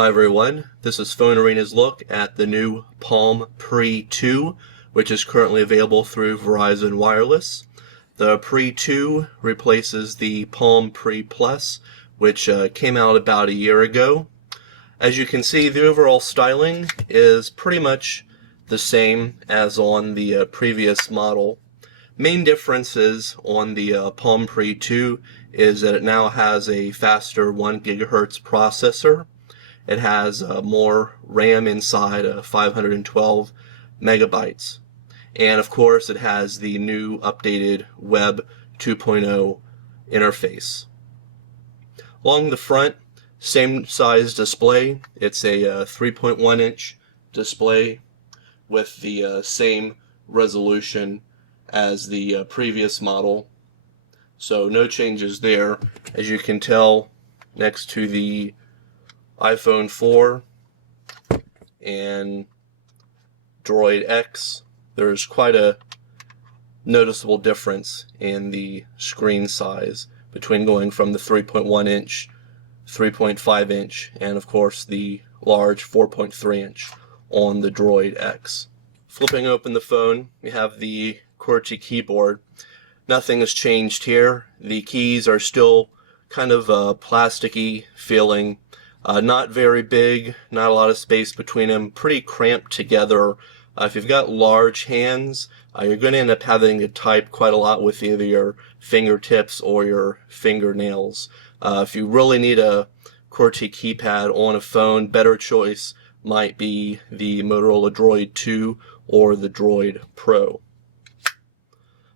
Hi everyone, this is PhoneArena's look at the new Palm Pre 2, which is currently available through Verizon Wireless. The Pre 2 replaces the Palm Pre Plus, which came out about a year ago. As you can see, the overall styling is pretty much the same as on the previous model. Main differences on the Palm Pre 2 is that it now has a faster 1 GHz processor. It has more RAM inside, 512 megabytes. And of course, it has the new updated Web 2.0 interface. Along the front, same size display. It's a 3.1 inch display with the same resolution as the previous model. So no changes there. As you can tell, next to the iPhone 4 and Droid X, there's quite a noticeable difference in the screen size between going from the 3.1 inch, 3.5 inch, and of course the large 4.3 inch on the Droid X. Flipping open the phone, we have the QWERTY keyboard. Nothing has changed here. The keys are still kind of plasticky feeling. Not very big, not a lot of space between them, pretty cramped together. If you've got large hands, you're going to end up having to type quite a lot with either your fingertips or your fingernails. If you really need a QWERTY keypad on a phone, better choice might be the Motorola Droid 2 or the Droid Pro.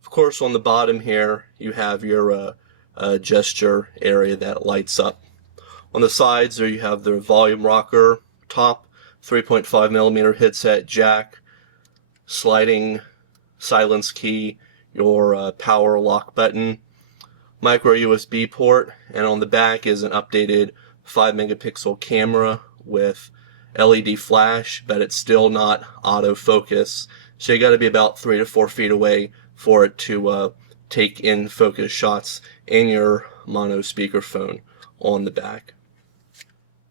Of course, on the bottom here, you have your gesture area that lights up. On the sides there you have the volume rocker, top 3.5mm headset jack, sliding silence key, your power lock button, micro USB port, and on the back is an updated 5-megapixel camera with LED flash, but it's still not autofocus, so you got to be about 3 to 4 feet away for it to take in focus shots in your mono speakerphone on the back.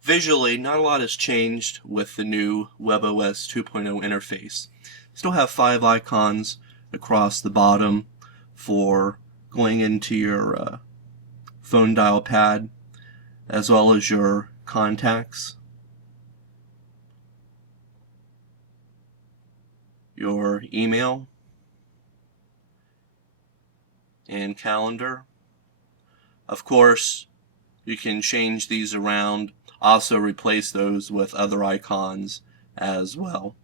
Visually, not a lot has changed with the new webOS 2.0 interface. Still have 5 icons across the bottom for going into your phone dial pad, as well as your contacts, your email, and calendar. Of course, you can change these around, also replace those with other icons as well.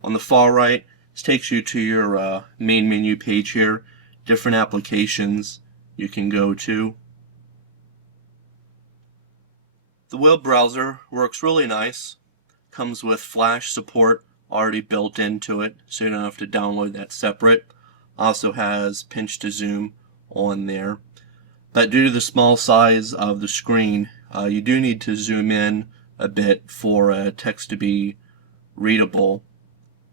On the far right, this takes you to your main menu page here, different applications you can go to. The web browser works really nice, comes with Flash support already built into it, so you don't have to download that separate. Also has pinch to zoom on there. But due to the small size of the screen, you do need to zoom in a bit for text to be readable.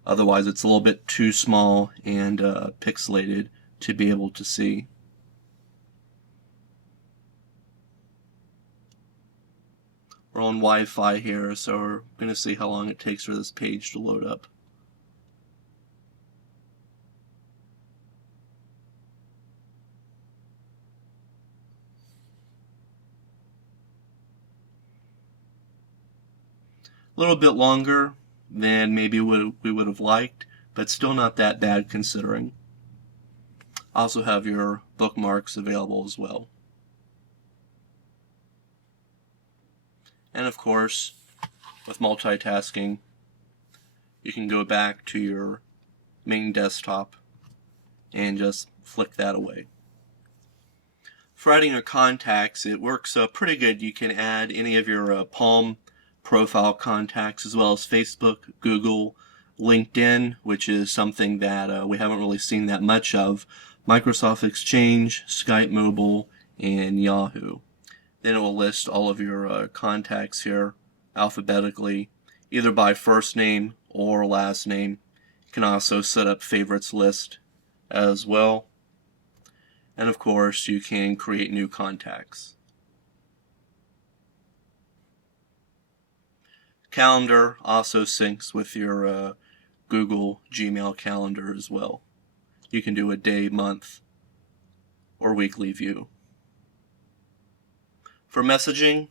Otherwise it's a little bit too small and pixelated to be able to see. We're on Wi-Fi here, so we're going to see how long it takes for this page to load up. A little bit longer than maybe we would have liked, but still not that bad considering. Also have your bookmarks available as well. And of course, with multitasking, you can go back to your main desktop and just flick that away. For adding your contacts, it works pretty good. You can add any of your Palm profile contacts, as well as Facebook, Google, LinkedIn, which is something that we haven't really seen that much of, Microsoft Exchange, Skype Mobile, and Yahoo. Then it will list all of your contacts here alphabetically, either by first name or last name. You can also set up favorites list as well. And of course, you can create new contacts. Calendar also syncs with your Google Gmail calendar as well. You can do a day, month, or weekly view. For messaging,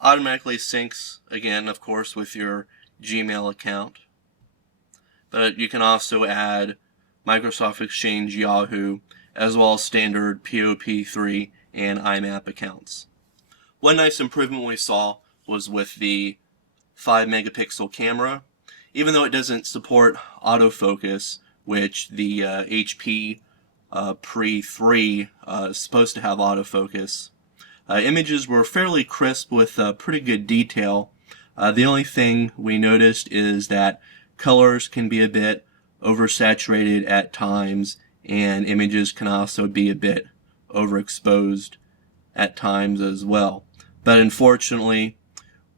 automatically syncs, again, of course, with your Gmail account. But you can also add Microsoft Exchange, Yahoo, as well as standard POP3 and IMAP accounts. One nice improvement we saw was with the 5 megapixel camera. Even though it doesn't support autofocus, which the HP Pre 3 is supposed to have autofocus, images were fairly crisp with pretty good detail. The only thing we noticed is that colors can be a bit oversaturated at times, and images can also be a bit overexposed at times as well. But unfortunately,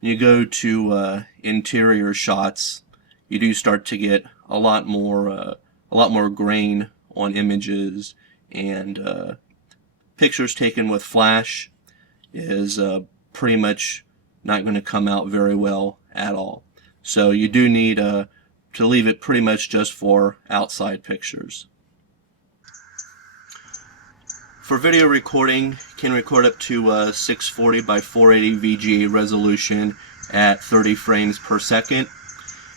when you go to interior shots, you do start to get a lot more grain on images, and pictures taken with flash is pretty much not going to come out very well at all. So you do need to leave it pretty much just for outside pictures. For video recording, you can record up to 640 by 480 VGA resolution at 30 frames per second.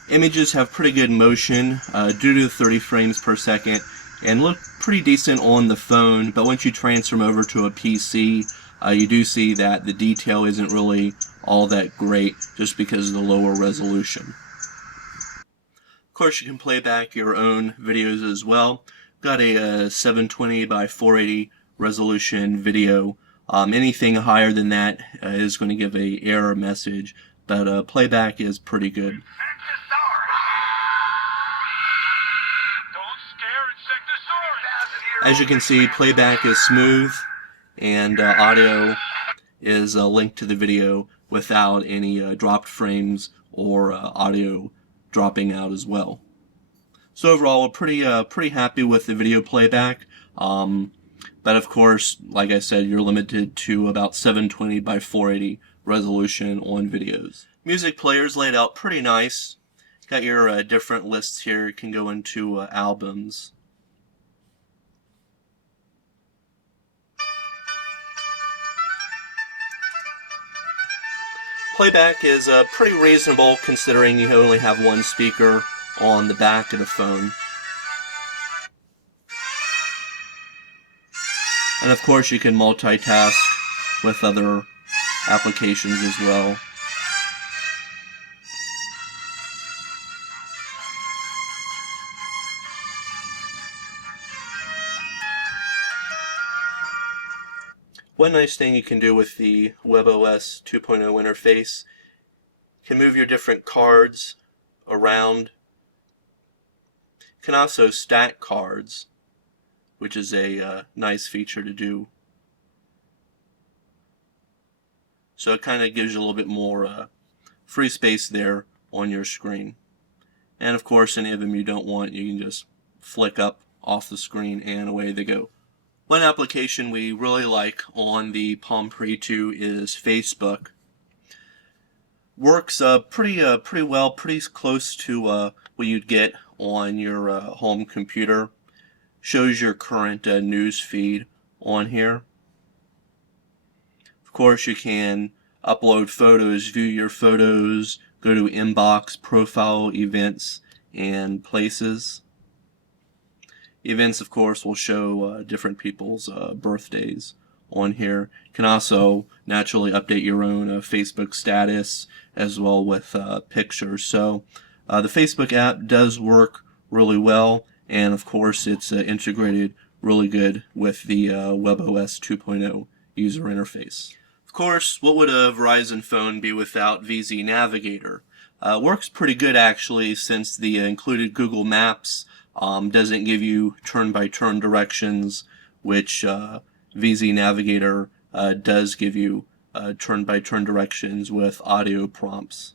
Images have pretty good motion due to 30 frames per second and look pretty decent on the phone, but once you transfer them over to a PC, you do see that the detail isn't really all that great just because of the lower resolution. Of course, you can play back your own videos as well. Got a 720 by 480 resolution video. Anything higher than that is going to give a error message, but playback is pretty good. As you can see, playback is smooth, and audio is linked to the video without any dropped frames or audio dropping out as well. So overall, we're pretty happy with the video playback. But of course, like I said, you're limited to about 720 by 480 resolution on videos. Music players laid out pretty nice. Got your different lists here. You can go into albums. Playback is pretty reasonable considering you only have one speaker on the back of the phone. And of course you can multitask with other applications as well. One nice thing you can do with the webOS 2.0 interface, you can move your different cards around. You can also stack cards, which is a nice feature to do. So it kind of gives you a little bit more free space there on your screen. And of course, any of them you don't want, you can just flick up off the screen and away they go. One application we really like on the Palm Pre 2 is Facebook. Works pretty well, pretty close to what you'd get on your home computer. Shows your current news feed on here. Of course, you can upload photos, view your photos, go to inbox, profile, events, and places. Events, of course, will show different people's birthdays on here. You can also naturally update your own Facebook status as well with pictures. So the Facebook app does work really well, and of course it's integrated really good with the webOS 2.0 user interface. Of course, what would a Verizon phone be without VZ Navigator? Works pretty good actually, since the included Google Maps doesn't give you turn-by-turn directions, which VZ Navigator does give you turn-by-turn directions with audio prompts.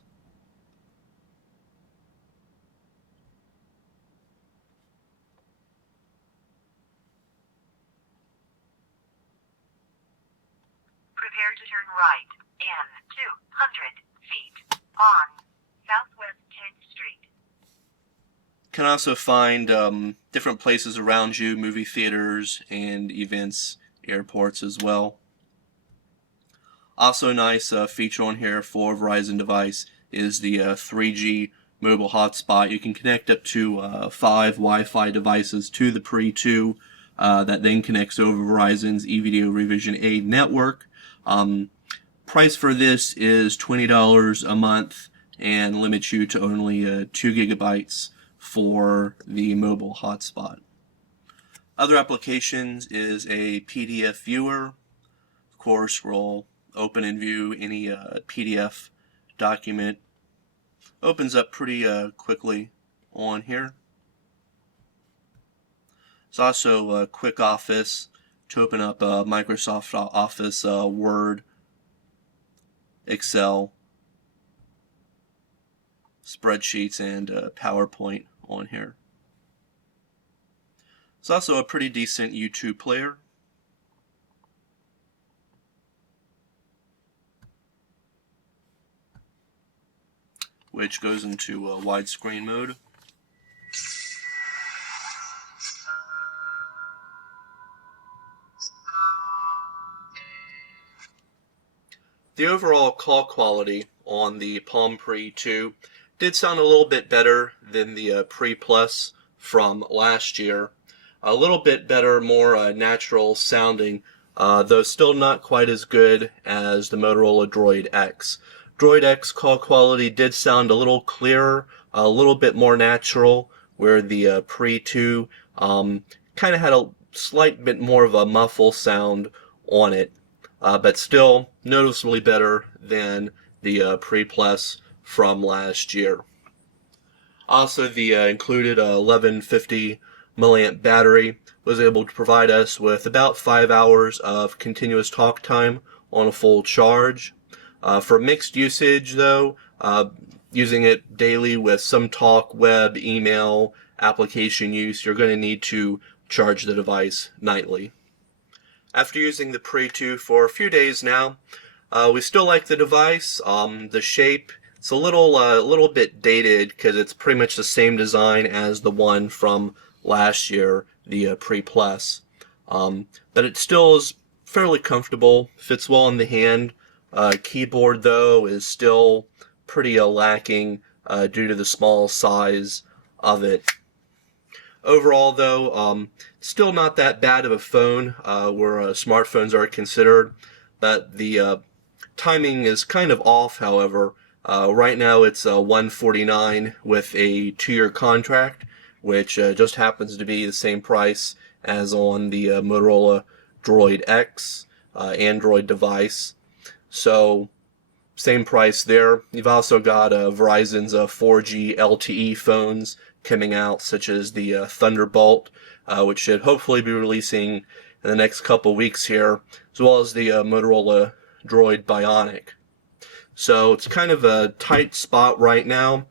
Prepare to turn right in 200 feet. on Southwest 10th Street. Can also find different places around you, movie theaters and events, airports as well. Also a nice feature on here for Verizon device is the 3G mobile hotspot. You can connect up to 5 Wi-Fi devices to the Pre 2 that then connects over Verizon's eVideo Revision Aid network. Price for this is $20 a month and limits you to only 2 gigabytes for the mobile hotspot. Other applications is a PDF viewer. Of course, we'll open and view any PDF document. Opens up pretty quickly on here. It's also a quick Office to open up Microsoft Office, Word, Excel, spreadsheets, and PowerPoint on here. It's also a pretty decent YouTube player. Which goes into widescreen mode. The overall call quality on the Palm Pre 2 did sound a little bit better than the Pre Plus from last year. A little bit better, more natural sounding, though still not quite as good as the Motorola Droid X. Droid X call quality did sound a little clearer, a little bit more natural, where the Pre 2 kind of had a slight bit more of a muffle sound on it, but still noticeably better than the Pre Plus from last year. Also, the included 1150 milliamp battery was able to provide us with about 5 hours of continuous talk time on a full charge. For mixed usage, though, using it daily with some talk, web, email, application use, you're going to need to charge the device nightly. After using the Pre 2 for a few days now, we still like the device. The shape, it's a little bit dated because it's pretty much the same design as the one from last year, the Pre Plus. But it still is fairly comfortable, fits well in the hand. Keyboard, though, is still pretty lacking due to the small size of it. Overall, though, still not that bad of a phone where smartphones are considered, but the timing is kind of off, however. Right now it's $149 with a 2-year contract, which just happens to be the same price as on the Motorola Droid X Android device. So, same price there. You've also got Verizon's 4G LTE phones coming out, such as the Thunderbolt, which should hopefully be releasing in the next couple weeks here, as well as the Motorola Droid Bionic. So it's kind of a tight spot right now.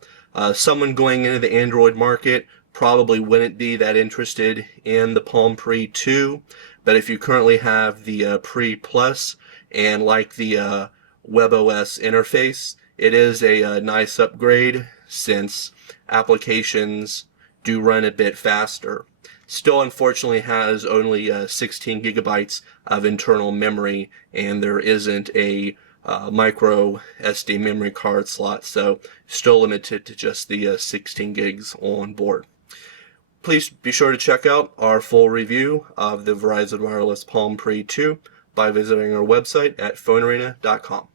Someone going into the Android market probably wouldn't be that interested in the Palm Pre 2, but if you currently have the Pre Plus and like the webOS interface, it is a nice upgrade since applications do run a bit faster. Still, unfortunately, has only 16 gigabytes of internal memory, and there isn't a micro SD memory card slot, so still limited to just the 16 gigs on board. Please be sure to check out our full review of the Verizon Wireless Palm Pre 2 by visiting our website at PhoneArena.com.